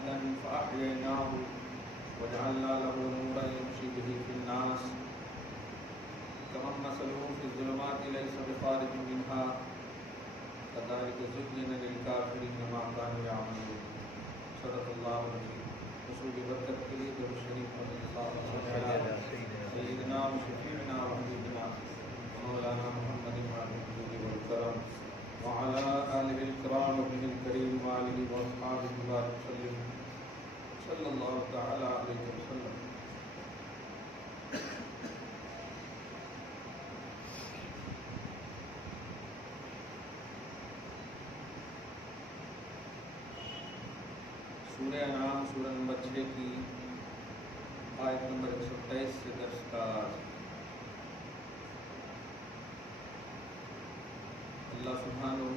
ميتا فأحييناه وجعلنا له نورا يمشي به في الناس كمن مثله في الظلمات ليس بخارج منها كذلك زين للكافرين ما كانوا يعملون صدق الله العظيم. رسول برکت کے لیے درود شریف سیدنا و شفیعنا و حبیبنا مولانا محمد الجود والکرم وعلى آله الكرام وابنه الكريم وآله وأصحابه وبارك وسلم صلى الله تعالى عليه وسلم. سورہ انعام سورہ نمبر 6 کی آیت نمبر 123 سے درس کا آغاز. اللہ سبحانہ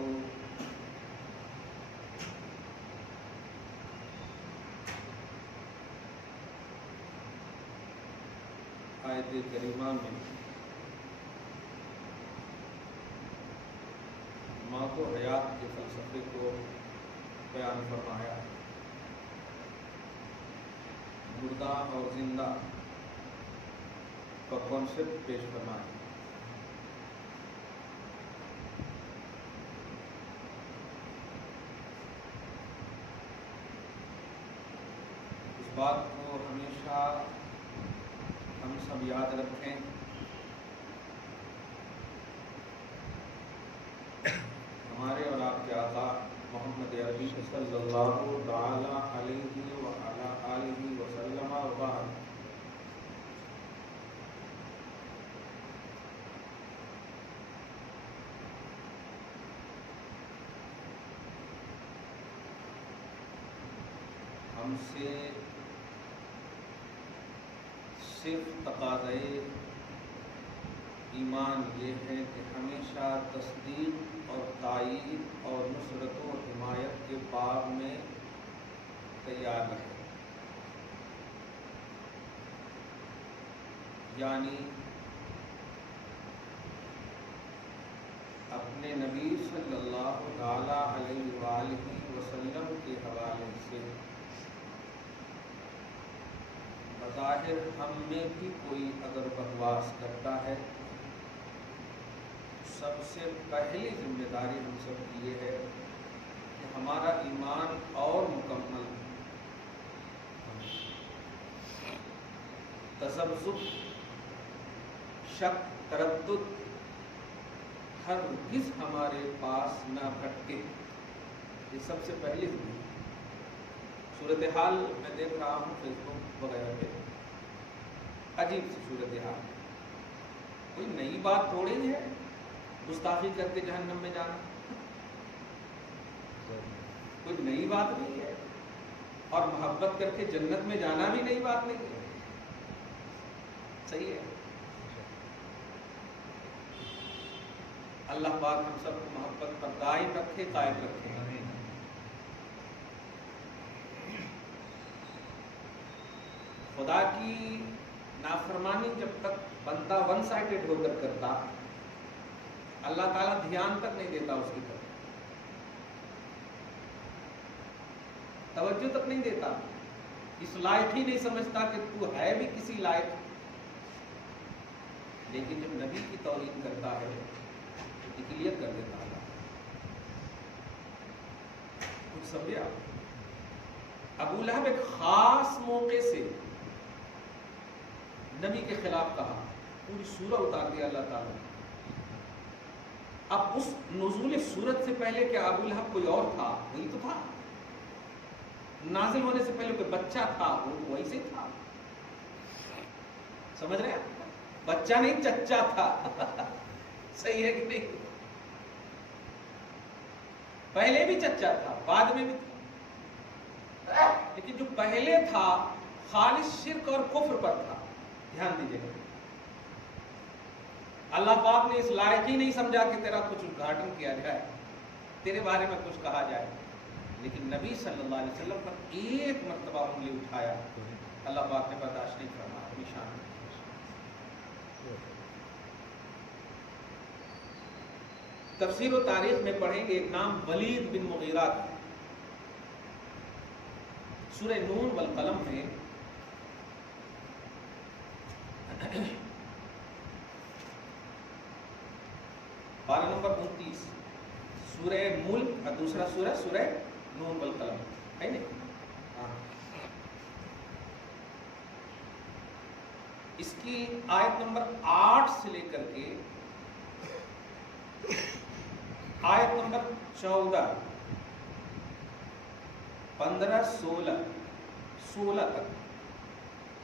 آیت کریمہ میں موت و حیات کے فلسفے کو بیان فرمایا. مردہ اور زندہ کا کانسیپٹ پیش فرمایا. اس بات کو ہمیشہ ہم سب یاد رکھیں ہمارے اور آپ کے آقا محمد عربی صلی اللہ تعالی علیہ وعلی آلہ وسلم وبارک. ہم سے صرف تقاضۂ ایمان یہ ہے کہ ہمیشہ تصدیق اور تائید اور نصرت و حمایت کے باب میں تیار رہے. یعنی اپنے نبی صلی اللہ تعالی علیہ وآلہ وسلم کے حوالے سے بظاہر ہم میں بھی کوئی اگر بکواس کرتا ہے سب سے پہلی ذمہ داری ہم سب کی یہ ہے کہ ہمارا ایمان اور مکمل تذبذب شک تردد ہرگز ہمارے پاس نہ کٹے. یہ سب سے پہلی ذمہ داری. صورتحال میں دیکھ رہا ہوں فیس بک وغیرہ پہ عجیب سی صورتحال. کوئی نئی بات تھوڑی ہے گستاخی کر کے جہنم میں جانا. کوئی نئی بات نہیں ہے اور محبت کر کے جنت میں جانا بھی نئی بات نہیں ہے. صحیح ہے. اللہ پاک ہم سب کو محبت پر دائم رکھے قائم رکھے. خدا کی نافرمانی جب تک بندہ ون سائیڈڈ ہو کر کرتا اللہ تعالیٰ دھیان تک نہیں دیتا اس کی طرف, توجہ تک نہیں دیتا, اس لائق ہی نہیں سمجھتا کہ تو ہے بھی کسی لائق. لیکن جب نبی کی توہین کرتا ہے تو کلیئر کر دیتا اللہ. کچھ سمجھے آپ؟ ابو لہب ایک خاص موقع سے نبی کے خلاف کہا, پوری سورہ اتار دیا اللہ تعالیٰ. اب اس نزول سورت سے پہلے کیا ابو لہب کوئی اور تھا؟ وہی تو تھا. نازل ہونے سے پہلے کوئی بچہ تھا وہ وہی سے تھا. سمجھ رہے ہیں؟ بچہ نہیں چچا تھا. صحیح ہے کہ نہیں؟ پہلے بھی چچا تھا بعد میں بھی تھا, لیکن جو پہلے تھا خالص شرک اور کفر پر تھا. دھیان دیجیے گا. اللہ پاک نے اس لائق ہی نہیں سمجھا کہ تیرا کچھ ادگھاٹن کیا جائے, تیرے بارے میں کچھ کہا جائے. لیکن نبی صلی اللہ علیہ وسلم پر ایک مرتبہ انگلی اٹھایا, اللہ پاک نے برداشت نہیں فرمایا. نشان تفسیر و تاریخ میں پڑھیں گے, ایک نام ولید بن مغیرہ کا. سورہ نون والقلم میں پارہ نمبر 29 سورہ ملک اور دوسرا سورہ نون والقلم ہے نا. اس کی آیت نمبر 8 سے لے کر کے آیت نمبر 14 15 16 تک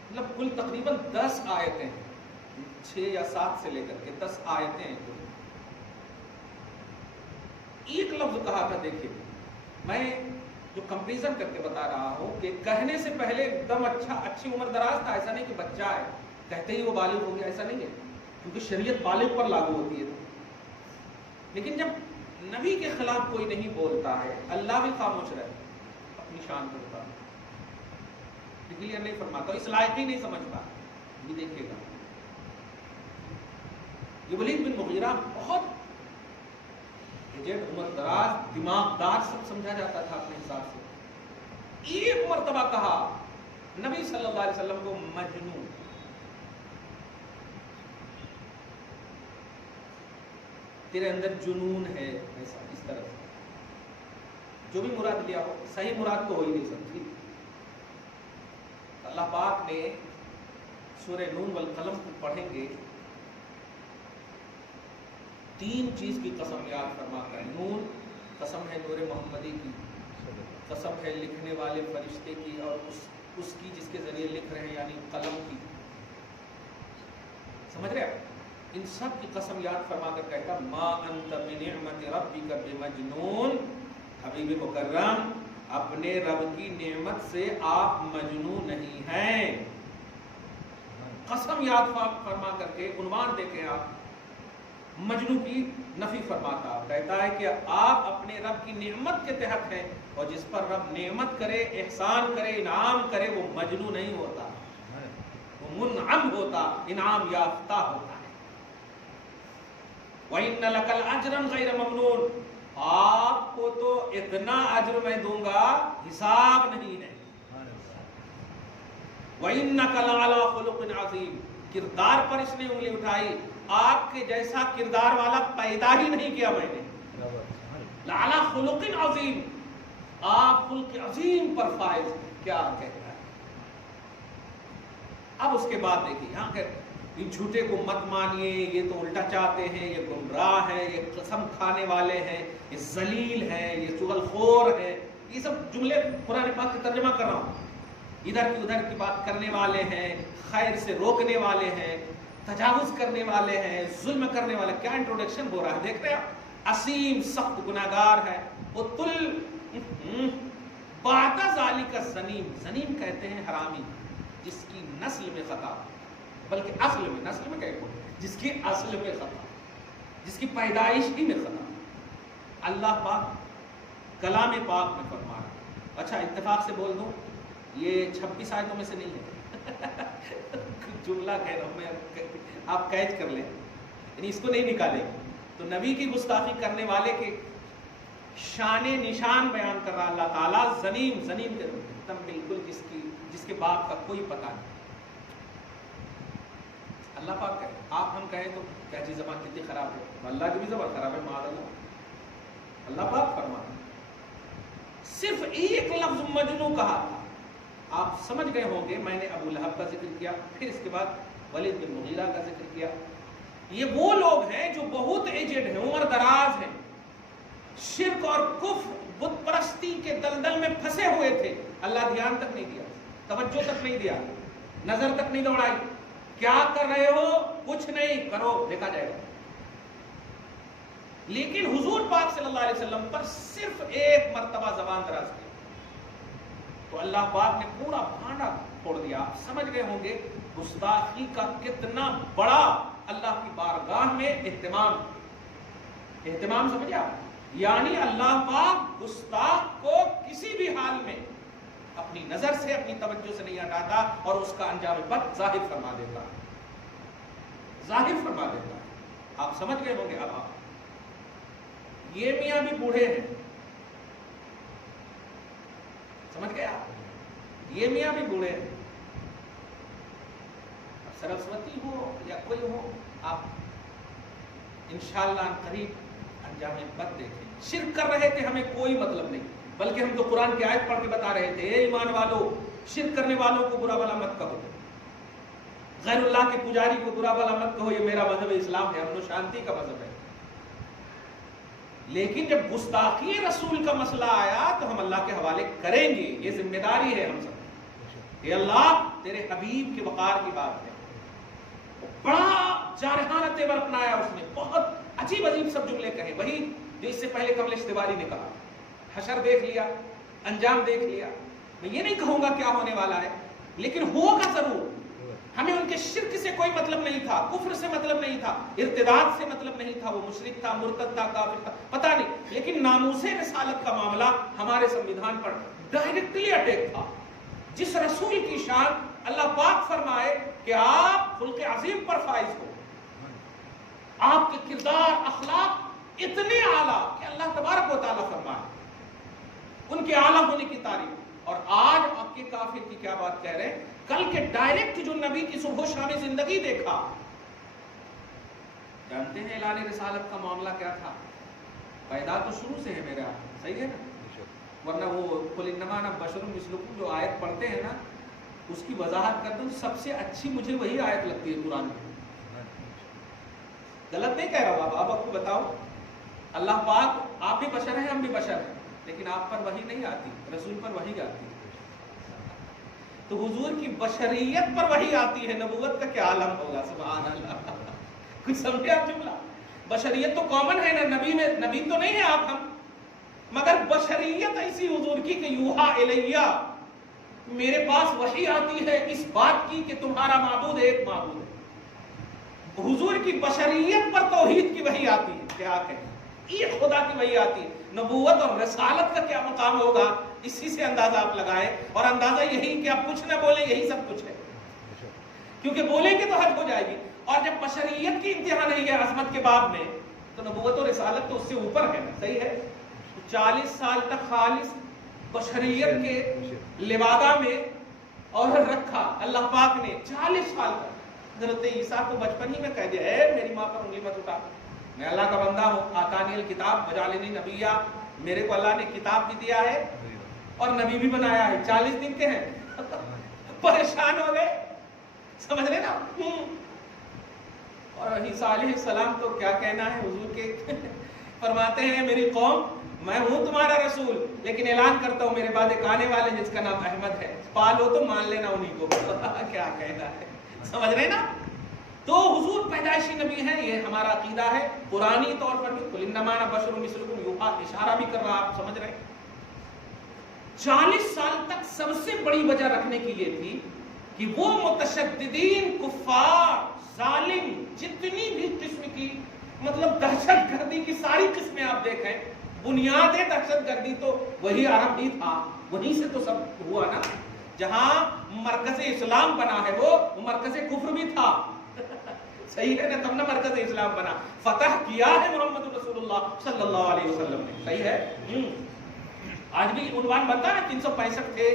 مطلب کل تقریباً 10 آیتیں ہیں. 6 یا 7 سے لے کر کے 10 آیتیں ہیں. ایک لفظ کہا تھا, دیکھیے میں جو کمپیریزن کر کے بتا رہا ہوں کہ کہنے سے پہلے ایک دم اچھی عمر دراز تھا. ایسا نہیں کہ بچہ ہے کہتے ہی وہ بالغ ہو گیا, ایسا نہیں ہے, کیونکہ شریعت بالغ پر لاگو ہوتی ہے. لیکن جب نبی کے خلاف کوئی نہیں بولتا ہے, اللہ بھی خاموش رہے اپنی شان کرتا, کلیئر نہیں فرماتا, اس لائق ہی نہیں سمجھتا. یہ دیکھیے گا یہ ولید بن مغیرہ بہت ایجنٹ, عمر دراز, دماغ دار, سب سمجھا جاتا تھا اپنے حساب سے. ایک مرتبہ کہا نبی صلی اللہ علیہ وسلم کو مجنون. تیرے اندر جنون ہے, ایسا اس طرح سے جو بھی مراد لیا ہو, صحیح مراد تو ہو ہی نہیں سکتی. اللہ پاک نے سورہ نون والقلم کو پڑھیں گے 3 چیز کی قسم یاد فرما کر. نون قسم ہے نور محمدی کی, قسم ہے لکھنے والے فرشتے کی, اور اس کی جس کے ذریعے لکھ رہے ہیں یعنی قلم کی. سمجھ رہے ہیں؟ ان سب کی قسم یاد فرما کر کہتا ما انت بنعمت ربک بمجنون. حبیب مکرم اپنے رب کی نعمت سے آپ مجنون نہیں ہیں. قسم یاد فرما کر کے عنوان دیکھیں آپ, مجنون کی نفی فرماتا, کہتا ہے کہ آپ اپنے رب کی نعمت کے تحت ہیں, اور جس پر رب نعمت کرے, احسان کرے, انعام کرے, وہ مجنون نہیں ہوتا, وہ منعم ہوتا, انعام یافتہ ہوتا ہے. وَإِنَّ لَكَ الْأَجْرًا غَيْرَ مَمْنُونَ. آپ کو تو اتنا اجر میں دوں گا حساب نہیں ہے. وَإِنَّكَ لَعَلَىٰ خُلُقٍ عَظِيمٍ. کردار پر اس نے انگلی اٹھائی, آپ کے جیسا کردار والا پیدا ہی نہیں کیا میں نے. لَعَلَىٰ خُلُقٍ عَظِيمٍ. آپ خلق عظیم پر فائز. کیا کہتا ہے. اب اس کے بعد دیکھیے یہاں کہ ان جھوٹے کو مت مانیے, یہ تو الٹا چاہتے ہیں, یہ گمراہ ہیں, یہ قسم کھانے والے ہیں, یہ ذلیل ہیں, یہ چغل خور ہیں. یہ سب جملے قرآن پاک کا ترجمہ کر رہا ہوں. ادھر کی ادھر کی بات کرنے والے ہیں, خیر سے روکنے والے ہیں, تجاوز کرنے والے ہیں, ظلم کرنے والے. کیا انٹروڈکشن ہو رہا ہے دیکھ رہے ہیں. عظیم سخت گناہگار ہے. اتل بعد ذالک زنیم. زنیم کہتے ہیں حرامی جس کی نسل میں خطا, بلکہ اصل میں, نسل میں کہتے ہیں جس کی اصل میں خطا, جس کی پیدائش ہی میں خطا. اللہ پاک کلام پاک میں فرما رہا. اچھا اتفاق سے بول دوں, یہ 26 آیتوں میں سے نہیں ہے. جملہ کہہ رہا ہوں میں, آپ کیچ کر لیں, یعنی اس کو نہیں نکالیں. تو نبی کی گستاخی کرنے والے کے شان نشان بیان کر رہا اللہ تعالیٰ. زنیم, زنیم کے تم بالکل جس کے باپ کا کوئی پتہ نہیں. اللہ پاک کہے, آپ ہم کہیں تو کیا چیز زبان کتنی خراب ہے, اللہ کی بھی زبان خراب ہے معاذ اللہ. اللہ پاک فرماتا صرف ایک لفظ مجنون کہا تھا. آپ سمجھ گئے ہوں گے میں نے ابو لہب کا ذکر کیا, پھر اس کے بعد ولید بن مغیرہ کا ذکر کیا. یہ وہ لوگ ہیں جو بہت ایجڈ ہیں, عمر دراز ہیں, شرک اور کفر بت پرستی کے دلدل میں پھنسے ہوئے تھے. اللہ دھیان تک نہیں دیا, توجہ تک نہیں دیا, نظر تک نہیں دوڑائی. کیا کر رہے ہو, کچھ نہیں, کرو دیکھا جائے گا. لیکن حضور پاک صلی اللہ علیہ وسلم پر صرف ایک مرتبہ زبان دراز کی تو اللہ پاک نے پورا بھانڈا توڑ دیا. آپ سمجھ گئے ہوں گے گستاخی کا کتنا بڑا اللہ کی بارگاہ میں اہتمام. اہتمام سمجھے آپ, یعنی اللہ پاک گستاخ کو کسی بھی حال میں اپنی نظر سے, اپنی توجہ سے نہیں ہٹاتا, اور اس کا انجام بد ظاہر فرما دیتا, ظاہر فرما دیتا. آپ سمجھ گئے ہوں گے. اب آپ یہ میاں بھی بوڑھے ہیں, سمجھ گئے آپ, ये मियाँ भी बूढ़े हैं, सरस्वती हो या कोई हो, आप इंशाअल्लाह करीब अंजाम बद देखें। शिर्क कर रहे थे, हमें कोई मतलब नहीं, बल्कि हम तो कुरान की आयत पढ़ के बता रहे थे, ए ईमान वालों, शिर्क करने वालों को बुरा भला मत कहो, गैरुल्लाह के पुजारी को बुरा भला मत कहो, ये मेरा मजहब इस्लाम है, अमन शांति का मजहब है। लेकिन जब गुस्ताखी रसूल का मसला आया तो हम अल्लाह के हवाले करेंगे, ये जिम्मेदारी है हम सब। ये अल्लाह तेरे हबीब के वकार की बात है। बड़ा जारहाना तेवर अपनाया उसने, बहुत अजीब अजीब सब जुमले कहे, वही जो इससे पहले कमलेश तिवारी ने कहा। हशर देख लिया, अंजाम देख लिया। मैं ये नहीं कहूंगा क्या होने वाला है, लेकिन होगा जरूर। हमें उनके शिर्क से कोई मतलब नहीं था, कुफ्र से मतलब नहीं था, इर्तिदाद से मतलब नहीं था, वो मुशरिक था, मुर्तद था, काफिर था, पता नहीं, लेकिन नामूसे रिसालत का मामला हमारे संविधान पर डायरेक्टली अटैक था। जिस रसूल की शान अल्लाह पाक फरमाए कि आप खुल्क़े अज़ीम पर फाइज हो, आपके किरदार अखलाक इतने आला कि अल्लाह तबारक व तआला फरमाए उनके आला होने की तारीफ। और आज आपके काफिर की क्या बात कह रहे हैं, कल के डायरेक्ट जो नबी की सुबह शामी जिंदगी देखा, जानते हैं ऐलान रिसालत का मामला क्या था? पैदा तो शुरू से है मेरे आप, सही है ना? वरना वो कुल इन्नमा अना बशरुम मिस्लुकुम जो आयत पढ़ते हैं ना, उसकी वजाहत कर दूं, सबसे अच्छी मुझे वही आयत लगती है कुरान में। गलत नहीं कह रहा हूं, आप आपको बताओ, अल्लाह पाक, आप भी बशर हैं, हम भी बशर हैं, लेकिन आप पर वही नहीं आती, रसूल पर वही आती है। तो हुजूर की बशरियत पर वही आती है, नबूवत का क्या आलम होगा, सुभान अल्लाह। कुछ समझे आप जुमला? बशरियत तो कॉमन है ना, नबी में, नबी तो नहीं है आप हम, मगर बशरियत ऐसी हुजूर की कि यूहा इलैया, मेरे पास वही आती है इस बात की कि तुम्हारा माबूद एक माबूद है। हुजूर की बशरियत पर तौहीद की वही आती है, क्या कहें, ये खुदा की वही आती है। नबूवत और रसालत का क्या मकाम होगा, इसी से अंदाजा आप लगाएं, और अंदाजा यही कि आप कुछ ना बोले, यही सब कुछ है, क्योंकि बोलेंगे तो हद हो जाएगी। और जब बशरियत की इंतहा नहीं है अजमत के बाब में, तो नबूवत और रसालत तो उससे ऊपर है, सही है। 40 साल तक खालिस बशरियत के लिबादा में और रखा अल्लाह पाक ने, 40 साल तक। हज़रत ईसा को बचपन ही में कह दिया, ए मेरी माँ पर उंगली मत उठा, मैं अल्लाह का बंदा हूँ, आतानियल किताब वजालिनी नबिया, मेरे को अल्लाह ने किताब भी दिया है और नबी भी बनाया है। 40 दिन के हैं परेशान हो गए, समझ रहे ना? और ईसा अलैहिस्सलाम तो क्या कहना है हुजूर के फरमाते हैं, मेरी कौम, मैं हूं तुम्हारा रसूल, लेकिन ऐलान करता हूं मेरे बाद एक आने वाले जिसका नाम अहमद है, पालो तो मान लेना उन्हीं को। क्या कहना है, समझ रहे ना? तो हुजूर पैदाइशी नबी हैं, ये हमारा अकीदा है। पुरानी तौर पर भी कुल इन्नमा अना बशरुम मिस्लुकुम यूहा, इशारा भी कर रहा, आप समझ रहे। 40 साल तक सबसे बड़ी वजह रखने की ये थी कि वो मुतशद्दिदीन, कुफ्फार, जालिम, जितनी भी किस्म की, मतलब दहशतगर्दी की सारी किस्में आप देखें, बुनियादे दहशतगर्दी तो वही अरब ही था, वहीं से तो सब हुआ ना। जहां मरकज़ इस्लाम बना है वो मरकज़ कुफ्र भी था सही है ना, तब ना मरकज़ इस्लाम बना, फतह किया है मोहम्मद रसूलुल्लाह सल्लल्लाहु अलैहि वसल्लम ने, सही है। आज भी उन्वान बनता है 365 थे,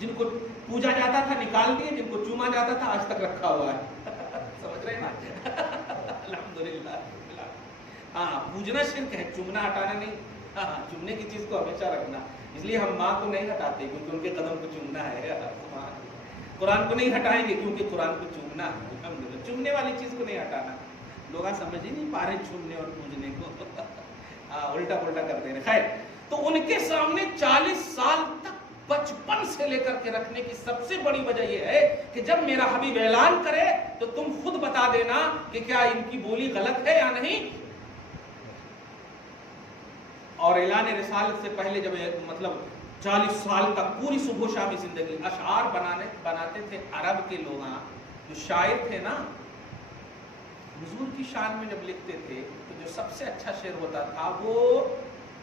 जिनको पूजा जाता था निकाल दिए, जिनको चूमा जाता था आज तक रखा हुआ है समझ रहे ना अल्हम्दुलिल्लाह। हाँ, पूजना शिर्क है, चूमना हटाना नहीं। हाँ, चूमने की चीज को हमेशा रखना, इसलिए हम माँ को नहीं हटाते क्योंकि उनके कदम को चूमना है। कुरान को नहीं हटाएंगे क्योंकि कुरान को चूमना है, चूमने वाली चीज को नहीं हटाना। लोग समझ ही नहीं पा रहे चूमने और पूजने को उल्टा पुल्टा करते हैं। खैर, तो उनके सामने 40 साल तक बचपन से लेकर के रखने की सबसे बड़ी वजह यह है कि जब मेरा हबीब ऐलान करे तो तुम खुद बता देना कि क्या इनकी बोली गलत है या नहीं। और ऐलान रिसालत से पहले जब मतलब 40 साल तक पूरी सुबह शामी जिंदगी अशआर बनाते थे अरब के लोग, जो शायर थे ना, हुजूर की शान में जब लिखते थे तो जो सबसे अच्छा शेर होता था वो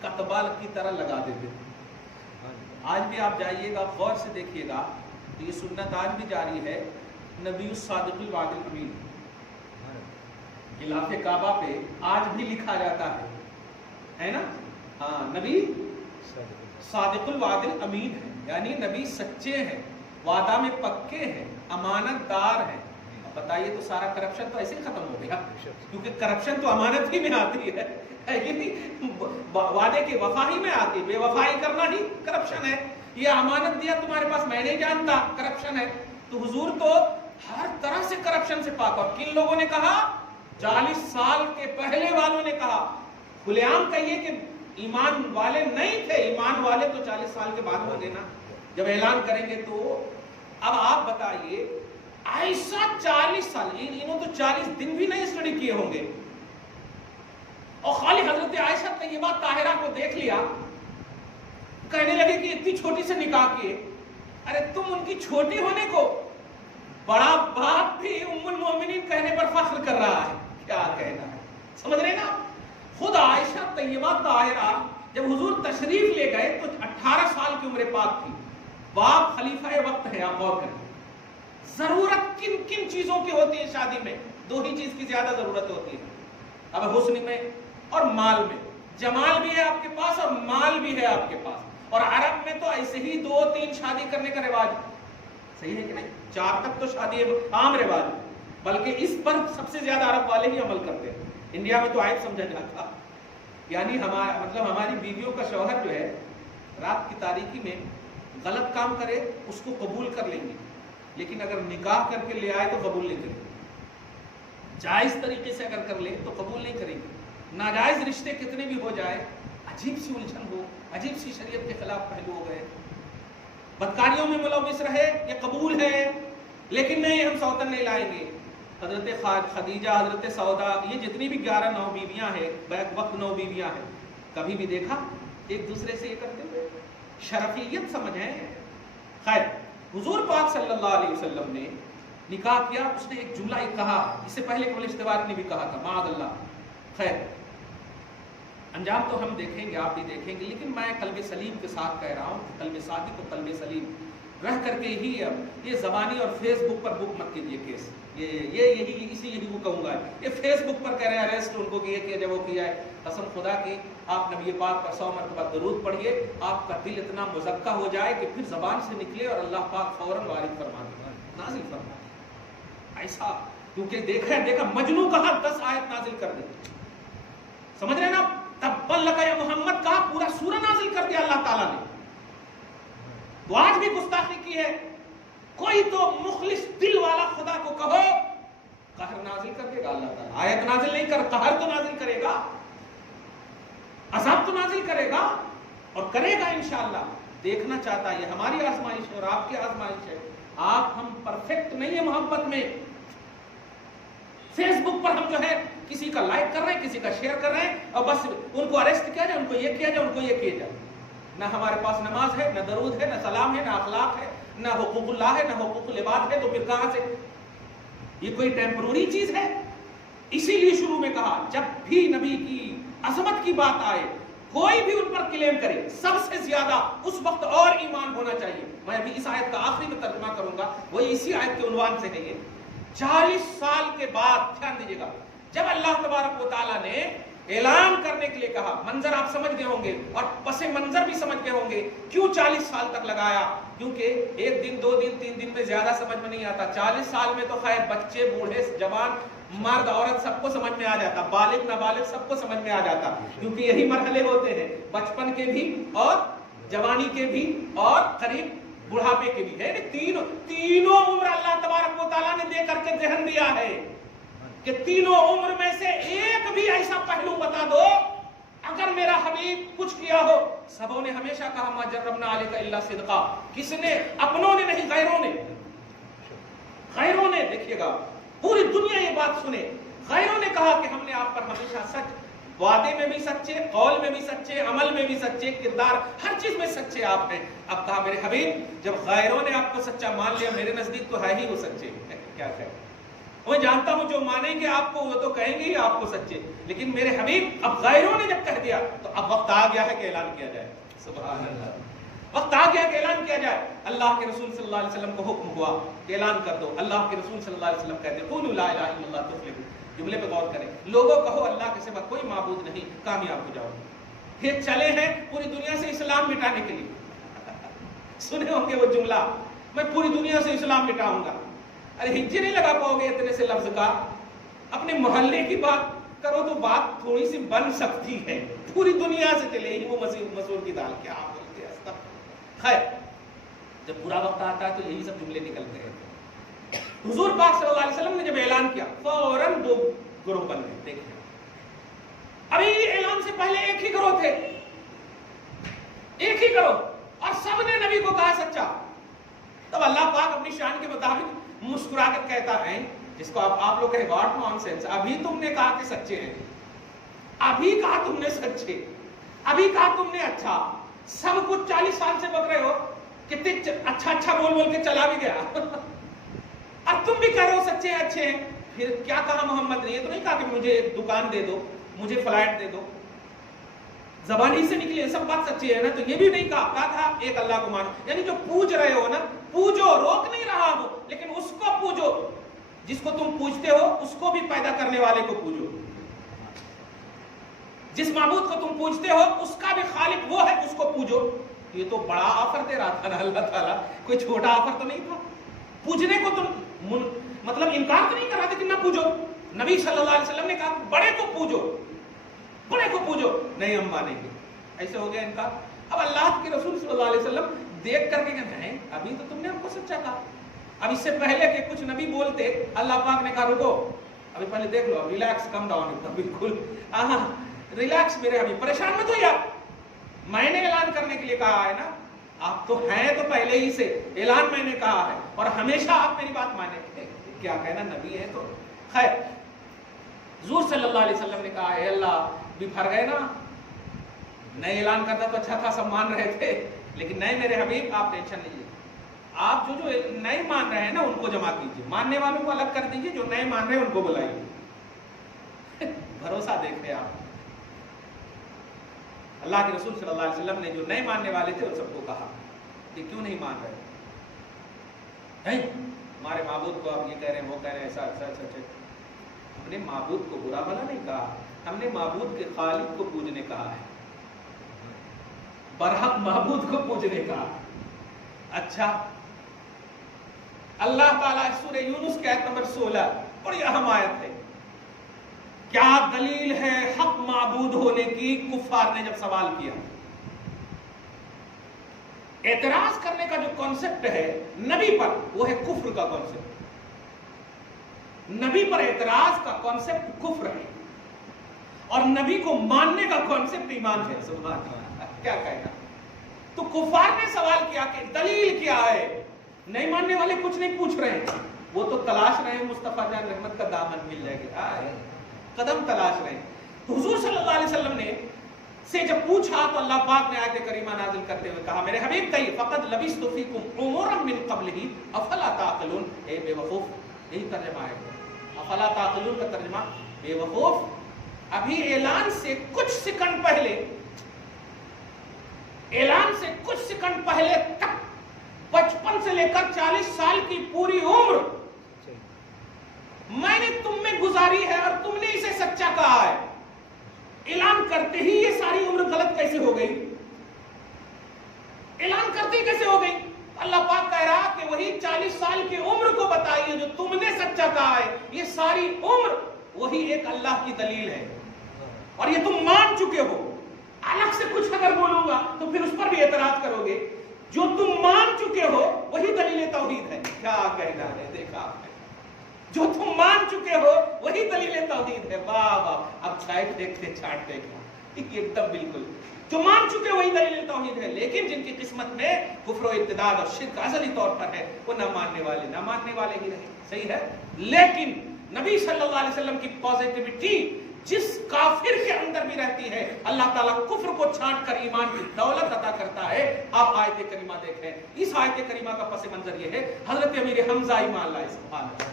कतबाल की तरह लगा देते थे। आज भी आप जाइएगा गौर से देखिएगा तो ये सुन्नत आज भी जारी है। नबी सादिकुल वादिल अमीन गिलाफे काबा पे आज भी लिखा जाता है ना। हाँ, नबी सादिकुल वादिल अमीन है। یعنی نبی سچے ہیں، وعدہ میں پکے ہیں، امانت دار ہیں. اب بتائیے تو سارا کرپشن تو ایسے ہی ختم ہو گیا، کیونکہ کرپشن تو امانت ہی میں آتی ہے، وعدے کی وفا ہی میں آتی، بے وفائی کرنا ہی کرپشن ہے. یہ امانت دیا تمہارے پاس، میں نہیں جانتا، کرپشن ہے. تو حضور تو ہر طرح سے کرپشن سے پاک. اور کن لوگوں نے کہا؟ 40 سال کے پہلے والوں نے کہا. کھلے عام کہیے کہ ایمان والے نہیں تھے، ایمان والے تو 40 سال کے بعد ہو گے نا، جب اعلان کریں گے تو. اب آپ بتائیے ایسا 40 سال، انہوں تو 40 دن بھی نہیں اسٹڈی کیے ہوں گے، اور خالی حضرت عائشہ طیبہ طاہرہ کو دیکھ لیا، کہنے لگے کہ اتنی چھوٹی سے نکاح کیے. ارے تم ان کی چھوٹی ہونے کو بڑا باپ بھی ام المومنین کہنے پر فخر کر رہا ہے، کیا کہنا ہے، سمجھ رہے نا. خود عائشہ طیبہ طاہرہ جب حضور تشریف لے گئے تو 18 سال کی عمر پاک تھی. باپ خلیفہ وقت ہے، آپ غور کریں. ضرورت کن کن چیزوں کی ہوتی ہے شادی میں؟ 2 ہی چیز کی زیادہ ضرورت ہوتی ہے. اب حسن میں اور مال میں. جمال بھی ہے آپ کے پاس اور مال بھی ہے آپ کے پاس. اور عرب میں تو ایسے ہی 2-3 شادی کرنے کا رواج ہے، صحیح ہے کہ نہیں؟ 4 تک تو شادی عام رواج ہے، بلکہ اس پر سب سے زیادہ عرب والے ہی عمل کرتے ہیں. انڈیا میں تو عیب سمجھا جاتا، یعنی ہماری بیویوں کا شوہر جو ہے رات کی تاریکی میں غلط کام کرے اس کو قبول کر لیں گے، لیکن اگر نکاح کر کے لے آئے تو قبول نہیں کریں گے. جائز طریقے سے اگر کر لے تو قبول نہیں کریں گے. ناجائز رشتے کتنے بھی ہو جائے، عجیب سی الجھن ہو، عجیب سی شریعت کے خلاف پہلو ہو گئے، بدکاریوں میں ملوث رہے، یہ قبول ہے، لیکن نہیں ہم سوتن نہیں لائیں گے. حضرت خدیجہ، حضرت سودا، یہ جتنی بھی 11 بیویاں ہیں، بیک وقت 9 بیویاں ہیں، کبھی بھی دیکھا ایک دوسرے سے یہ کرتے ہوئے؟ شرفیت سمجھیں. خیر، حضور پاک صلی اللہ علیہ وسلم نے نکاح کیا. اس نے ایک جملہ کہا، اس سے پہلے قبل اشتبار نے بھی کہا تھا، معاذ اللہ. خیر، انجام تو ہم دیکھیں گے، آپ بھی دیکھیں گے، لیکن میں قلب سلیم کے ساتھ کہہ رہا ہوں کہ قلب صادق و قلب سلیم رہ کر کے ہی اب یہ زبانی اور فیس بک پر بک مت کیجیے کیس. یہی کو کہوں گا، یہ فیس بک پر کہہ رہے ہیں اریسٹ ان کو کیا کیا جب وہ کیا ہے. قسم خدا کی آپ نبی پاک پر 100 مرتبہ درود پڑھیے، آپ کا دل اتنا مزکہ ہو جائے کہ پھر زبان سے نکلے اور اللہ پاک فوراً وارد فرما دے، نازل فرما دے. ایسا کیونکہ دیکھا مجنو کہا 10 آیت نازل کر دے، سمجھ رہے نا؟ تبّن لک یا محمد کہا، پورا سورہ نازل کر دیا اللہ تعالیٰ نے. تو آج بھی گستاخی کی ہے. کوئی تو مخلص دل والا خدا کو کہو، قہر نازل کر دے گا اللہ تعالیٰ. آیت نازل نہیں کر، قہر تو نازل کرے گا، عذاب تو نازل کرے گا، اور کرے گا انشاءاللہ. دیکھنا چاہتا ہے، یہ ہماری آزمائش ہے اور آپ کی آزمائش ہے. آپ ہم پرفیکٹ نہیں ہیں محبت میں. فیس بک پر ہم جو ہے کسی کا لائک کر رہے ہیں، کسی کا شیئر کر رہے ہیں، اور بس ان کو اریسٹ کیا جائے، ان کو یہ کیا جائے، ان کو یہ کیا جائے. نہ ہمارے پاس نماز ہے، نہ درود ہے، نہ سلام ہے، نہ اخلاق ہے، نہ حقوق اللہ ہے، نہ حقوق العباد ہے. تو پھر کہاں سے؟ یہ کوئی ٹیمپروری چیز ہے. اسی لیے شروع میں کہا جب بھی نبی کی عظمت کی بات آئے، کوئی بھی ان پر کلیم کرے، سب سے زیادہ اس وقت اور ایمان ہونا چاہیے. میں ابھی اس آیت کا آخری میں ترجمہ کروں گا، وہی اسی آیت کے عنوان سے ہے. یہ 40 سال کے بعد، دھیان دیجیے گا، جب اللہ تبارک و تعالیٰ نے اعلان کرنے کے لیے کہا، منظر آپ سمجھ گئے ہوں گے اور پس منظر بھی سمجھ گئے ہوں گے کیوں 40 سال تک لگایا. کیونکہ 1 دن 2 دن 3 دن میں زیادہ سمجھ میں نہیں آتا. 40 سال میں تو خیر بچے بوڑھے جوان مرد عورت سب کو سمجھ میں آ جاتا، بالغ نابالغ سب کو سمجھ میں آ جاتا، کیونکہ یہی مرحلے ہوتے ہیں، بچپن کے بھی اور جوانی کے بھی اور قریب بڑھاپے کے بھی ہے. تینوں عمر اللہ تبارک و تعالیٰ نے دے کر کے ذہن دیا ہے کہ تینوں عمر میں سے ایک بھی ایسا پہلو بتا دو اگر میرا حبیب کچھ کیا ہو. سبوں نے ہمیشہ کہا ما جربنا علیک الا صدقا. کس نے؟ اپنوں نے نہیں، غیروں نے. دیکھیے گا پوری دنیا یہ بات سنے، غیروں نے کہا کہ ہم نے آپ پر ہمیشہ سچ، وعدے میں بھی سچے، قول میں بھی سچے، عمل میں بھی سچے، کردار ہر چیز میں سچے آپ ہیں. اب کہا میرے حبیب جب غیروں نے آپ کو سچا مان لیا، میرے نزدیک تو ہے ہی وہ سچے. کیا کہے؟ میں جانتا ہوں جو مانیں گے آپ کو وہ تو کہیں گے ہی آپ کو سچے، لیکن میرے حبیب اب غیروں نے جب کہہ دیا تو اب وقت آ گیا ہے کہ اعلان کیا جائے. سبحان اللہ، وقت آ گیا کہ اعلان کیا جائے. اللہ کے رسول صلی اللہ علیہ وسلم کو حکم ہوا کہ اعلان کر دو. اللہ کے رسول صلی اللہ علیہ وسلم کہتے ہیں قولوا لا الہ الا اللہ تفلحوا. جملے پہ غور کریں، لوگوں کہو اللہ کے سوا کوئی معبود نہیں، کامیاب ہو جاؤ. یہ چلے ہیں پوری دنیا سے اسلام مٹانے کے لیے. सुने होंगे वो जुमला, मैं पूरी दुनिया से इस्लाम मिटाऊंगा। अरे हिज्जे नहीं लगा पाओगे इतने से लफ्ज का। अपने मोहल्ले की बात करो तो बात थोड़ी सी बन सकती है, पूरी दुनिया से चले ही वो मसूर की दाल, क्या बोलते हैं। खैर, जब बुरा वक्त आता है तो यही सब जुमले निकलते हैं। हुजूर पाक सल्लल्लाहु अलैहि वसल्लम ने जब ऐलान किया, फौरन 2 ग्रोह बन गए। देखिए, अभी ऐलान से पहले एक ही ग्रोह थे, एक ही ग्रोह, और सबने नबी को कहा सच्चा। तब अल्लाह पाक अपनी शान के मुताबिक मुस्कुरा कर कहता है, जिसको आप लोग कहे व्हाट नॉनसेंस, अभी तुमने कहा कि सच्चे हैं, अभी कहा तुमने सच्चे, अभी कहा तुमने अच्छा, सब कुछ 40 साल से बक रहे हो, कितने अच्छा बोल बोल के चला भी गया अब तुम भी कह रहे हो सच्चे अच्छे हैं। फिर क्या कहा मोहम्मद ने? ये तो नहीं कहा कि मुझे एक दुकान दे दो, मुझे फ्लैट दे दो, जबानी से निकले सब बात सच्ची है ना। तो ये भी नहीं कहा था एक अल्लाह को मानो, यानी जो पूज रहे हो ना, पूजो, रोक नहीं रहा हूं, लेकिन उसको पूजो जिसको तुम पूजते हो, उसको भी पैदा करने वाले को पूजो। जिस माबूद को तुम पूजते हो उसका भी खालिक वो है, उसको पूजो। ये तो बड़ा ऑफर दे रहा था ना अल्लाह ताला, कोई छोटा ऑफर तो नहीं था। पूजने को तुम मतलब इनकार तो नहीं कर रहा था कि ना पूजो। नबी सल्लल्लाहु अलैहि वसल्लम ने कहा बड़े को पूजो, बड़े को पूजो, नहीं हम मानेंगे। ऐसे हो गया इनका। अब अल्लाह के रसूल सल्लल्लाहु अलैहि वसल्लम देख करके कहते हैं, अभी तो तुमने हमको सच्चा कहा। अब इससे पहले के कुछ नबी बोलते, अल्लाह पाक ने कहा रुको, अभी पहले देख लो, रिलैक्स, कम डाउन एकदम, बिल्कुल रिलैक्स मेरे, अभी परेशान मत होइए आप, मैंने ऐलान करने के लिए कहा है ना, आप तो हैं तो पहले ही से, ऐलान मैंने कहा है और हमेशा आप मेरी बात मानेंगे। क्या कहना, नबी है तो। खैर, हुजूर सल्लल्लाहु अलैहि वसल्लम ने कहा, है अल्लाह भी भर गए ना, नए ऐलान करता तो अच्छा था, सब मान रहे थे, लेकिन नए मेरे हबीब आप टेंशन लीजिए, आप जो नए मान रहे हैं ना उनको जमा कीजिए, मानने वालों को अलग कर दीजिए, जो नए मान रहे हैं उनको बुलाइए। भरोसा देखें आप। अल्लाह के रसूल सल्लल्लाहु अलैहि वसल्लम ने जो नए मानने वाले थे उन सबको कहा कि क्यों नहीं मान रहे हैं, हमारे माबूद को आप ये कह रहे हैं, वो कह रहे हैं, ऐसा ऐसा ऐसा। हमने माबूद को बुरा भला नहीं कहा, हमने माबूद के खालिक को पूजने कहा है, बरहक माबूद को पूजने कहा। अच्छा, अल्लाह ताला सूरह यूनुस के आयत नंबर 16, बड़ी अहम आयत है, क्या दलील है हक माबूद होने की? कुफार ने जब सवाल किया, एतराज करने का जो कॉन्सेप्ट है नबी पर, वो है कुफ्र का कॉन्सेप्ट। नबी पर एतराज का कॉन्सेप्ट कुफ्र है और नबी को मानने का कॉन्सेप्ट ईमान है। सुभान अल्लाह, क्या कहना। तो कुफार ने सवाल किया कि दलील क्या है? नहीं मानने वाले कुछ नहीं पूछ रहे हैं, वो तो तलाश रहे हैं मुस्तफा जान रहमत का दामन मिल जाएगा, कदम तलाश रहे हैं। तो हुजूर सल्लल्लाहु अलैहि वसल्लम ने से जब पूछा तो अल्लाह पाक ने आयत करीमा नाज़िल करते हुए कहा, मेरे हबीब कही फक़द लबिस्तु फ़ीकुम उमरन मिन क़ब्लिही अफ़ला ताक़िलून, ए बेवकूफ, यही तर्जुमा है। अफ़ला ताक़िलून का तर्जुमा बेवकूफ, अभी ऐलान से कुछ सेकंड पहले, ऐलान से कुछ सेकंड पहले तक 55 से लेकर 40 साल की पूरी उम्र मैंने तुम में गुजारी है और तुमने इसे सच्चा कहा है। ऐलान करते ही ये सारी उम्र गलत कैसे हो गई? ऐलान करते ही कैसे हो गई? अल्लाह पाक कह रहा कि वही 40 साल की उम्र को बताइए जो तुमने सच्चा कहा है। ये सारी उम्र वही एक अल्लाह की दलील है और ये तुम मान चुके हो। अलग से कुछ अगर बोलूंगा तो फिर उस पर भी एतराज करोगे। जो तुम मान चुके हो वही दलील तौहीद है। क्या कहना है, देखा, जो तुम मान चुके हो वही दलील तौहीद है। वाह वाह, अब छाट देखते छाट देखना एकदम बिल्कुल, जो मान चुके वही दलील तौहीद है। लेकिन जिनकी किस्मत में कुफ्र और इर्तिदाद और शिर्क अज़ली तौर पर है, वो न मानने वाले ही रहे। सही है, लेकिन नबी सल्लल्लाहु अलैहि वसल्लम की पॉजिटिविटी जिस काफिर के अंदर भी रहती है, अल्लाह ताला कुफ्र को छांट कर ईमान की दौलत अता करता है। आप आयत करीमा देखें, इस आयत करीमा का पस मंजर ये है, हजरत अमीर हमजा ईमान लाए। सुभान अल्लाह,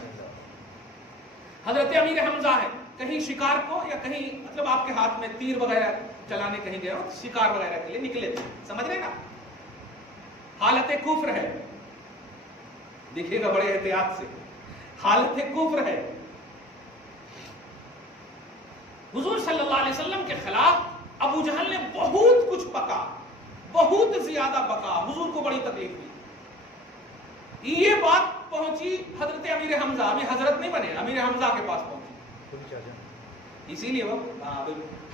हजरत अमीर हमजा है, कहीं शिकार को या कहीं मतलब आपके हाथ में तीर वगैरह चलाने कहीं गए हो, शिकार वगैरह के लिए निकले थे, समझ रहे ना, हालत कुफ्र है, दिखेगा बड़े एहतियात से, हालत कुफ्र है। हुजूर सल्लल्लाहु अलैहि वसल्लम के खिलाफ अबू जहल ने बहुत कुछ पका, बहुत ज्यादा बका, हुजूर को बड़ी तकलीफ हुई। ये बात पहुंची हजरत अमीर हमजा, अभी हजरत नहीं बने, अमीर हमजा के पास पहुंची। इसीलिए वो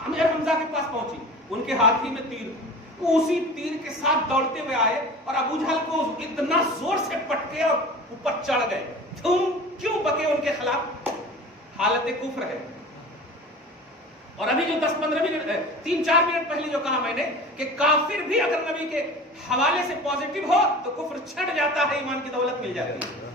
अमीर हमजा के पास पहुंची, उनके हाथी में तीर, वो उसी तीर के साथ दौड़ते हुए आए और अबू जहल को इतना जोर से पटके और ऊपर चढ़ गए। तुम क्यों बके उनके खिलाफ? हालत कुफ्र है। और अभी जो 10-15 मिनट 3-4 मिनट पहले जो कहा मैंने कि काफिर भी अगर नबी के हवाले से पॉजिटिव हो तो कुफ्र छट जाता है, ईमान की दौलत मिल जाती है।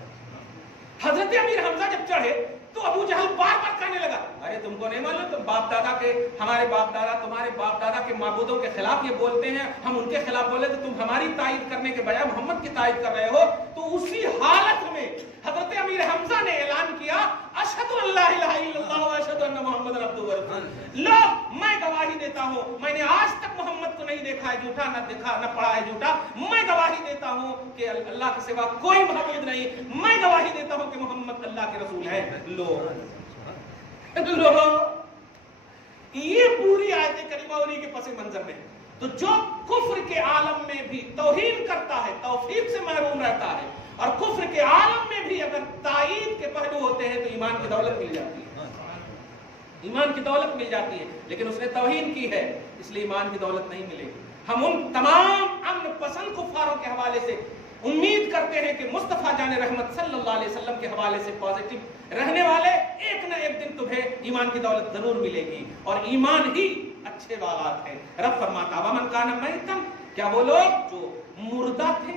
हजरत अमीर हमजा जब चढ़े तो अबू जहल बार बार कहने लगा, अरे तुमको नहीं मालूम, तुम बाप दादा के, हमारे बाप दादा, तुम्हारे बाप दादा के माबूदों के खिलाफ ये बोलते हैं, हम उनके खिलाफ बोले तो तुम हमारी तायद करने के बजाय मोहम्मद की तायद कर रहे हो। तो उसी हालत में हजरत अमीर हमजा ने ऐलान किया, अशहदु अल्ला इलाहा इल्लल्लाह व अशहदु अन्ना मुहम्मदन अब्दुहु व रसूलुहु। लो, मैं गवाही देता हूँ, मैंने आज तक मोहम्मद को नहीं देखा है झूठा, न देखा न पढ़ा है झूठा। मैं गवाही देता हूँ कि अल्लाह के सिवा कोई महबूद नहीं। मैं गवाही देता हूँ कि मोहम्मद अल्लाह के रसूल है। लो ये पूरी आयत करीमा उन्हीं के पस मंजर में। तो जो कुफ्र के आलम में भी तौहीन करता है, तौफीक से महरूम रहता है, और कुफ्र के आलम में भी अगर ताईद के पहलू होते हैं तो ईमान की दौलत मिल जाती है, ईमान की दौलत मिल जाती है। लेकिन उसने तौहीन की है, इसलिए ईमान की दौलत नहीं मिलेगी। हम उन तमाम अमन पसंद कुफारों के हवाले से उम्मीद करते हैं कि मुस्तफा जान रहमत सल्लल्लाहु अलैहि वसल्लम के हवाले से पॉजिटिव रहने वाले एक न एक दिन तुम्हें ईमान की दौलत जरूर मिलेगी। और ईमान ही अच्छे बागात है। रब फरमाता वमन कान मैतन, क्या वो लोग जो मुर्दा थे,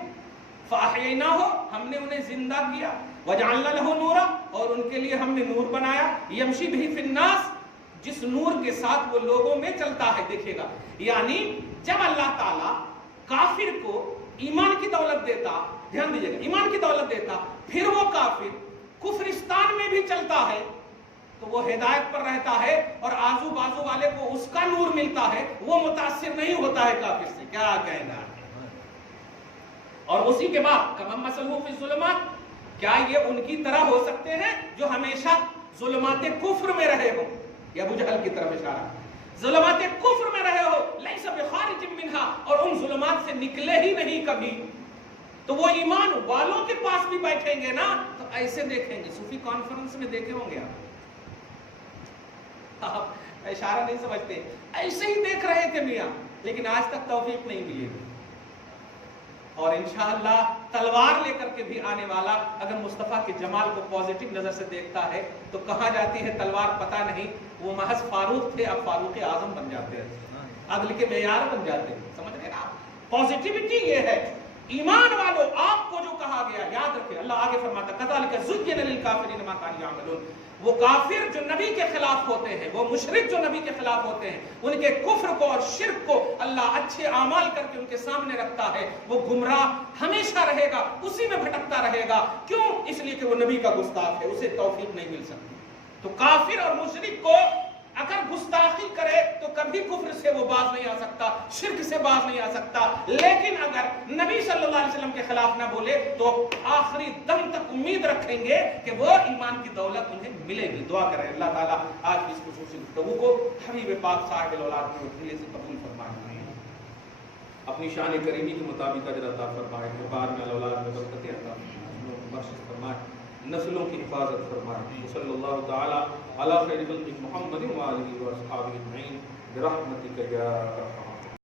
फाहयना हो, हमने उन्हें जिंदा किया, वजअलना लहु नूरा, और उनके लिए हमने नूर बनाया, यमशी बिही फिन्नास, जिस नूर के साथ वो लोगों में चलता है, दिखेगा। यानी जब अल्लाह ताला काफिर को ईमान की दौलत देता, ध्यान दीजिएगा, ईमान की दौलत देता, फिर वो काफिर कुफरिस्तान में भी चलता है तो वो हिदायत पर रहता है और आजू बाजू वाले को उसका नूर मिलता है, वो मुतासिर नहीं होता है काफिर से। क्या कहना है? और उसी के बाद कमम मसलहु फी ज़ुलुमात, क्या ये उनकी तरह हो सकते हैं जो हमेशा ज़ुलुमात कुफ्र में रहे हो? या अबू जहल की तरफ इशारा, ज़ुलुमात कुफ्र में रहे हो, लैसा बिखारिजिम मिन्हा, और उन ज़ुलुमात से निकले ही नहीं कभी। तो वो ईमान वालों के पास भी बैठेंगे ना तो ऐसे देखेंगे। सूफी कॉन्फ्रेंस में देखे होंगे आप इशारा नहीं समझते, ऐसे ही देख रहे थे मियां, लेकिन आज तक तौफीक नहीं मिली। और इंशाअल्लाह तलवार लेकर के भी आने वाला अगर मुस्तफा के जमाल को पॉजिटिव नजर से देखता है तो कहाँ जाती है तलवार पता नहीं, वो महज फारूक थे, अब फारूक आजम बन जाते हैं, अदल के मेयार बन जाते हैं। समझ रहे ना? पॉजिटिविटी ये है। ईमान वालों, आपको जो कहा गया याद रखें, अल्लाह आगे फरमाता कज़ालिका ज़ुय्यिना लिल काफ़िरीन मा कानू यअमलून। वो काफिर जो नबी के खिलाफ होते हैं, वो मुशरिक जो नबी के खिलाफ होते हैं, उनके कुफ्र को और शिर्क को अल्लाह अच्छे आमाल करके उनके सामने रखता है। वो गुमराह हमेशा रहेगा, उसी में भटकता रहेगा। क्यों? इसलिए कि वो नबी का गुस्ताख है, उसे तौफीक नहीं मिल सकती। तो काफिर और मुशरिक को अगर गुस्ताखी करे तो कभी कुफ्र से वो बाज नहीं आ सकता, शिर्क से बाज नहीं आ सकता। लेकिन अगर नबी सल्लल्लाहु अलैहि वसल्लम के खिलाफ ना बोले तो आखिरी दम तक उम्मीद रखेंगे कि वो ईमान की दौलत उन्हें मिलेगी। दुआ करें अल्लाह ताला आज की इस खुसूसी गुफ्तगू को हबीब पाक साहिब औलाद के वसीले से कबूल फरमाए, अपनी शान करीमी के मुताबिक अजर अता फरमाए, बाद में औलाद में बरकत अता बख्शिश फरमाए, नस्लों की हिफाजत फरमाए। सल्लल्लाहु तआला अला खैरि खल्क़ि मुहम्मदिन व आलिहि व अस्हाबिहि अजमईन बिरहमतिका या अरहम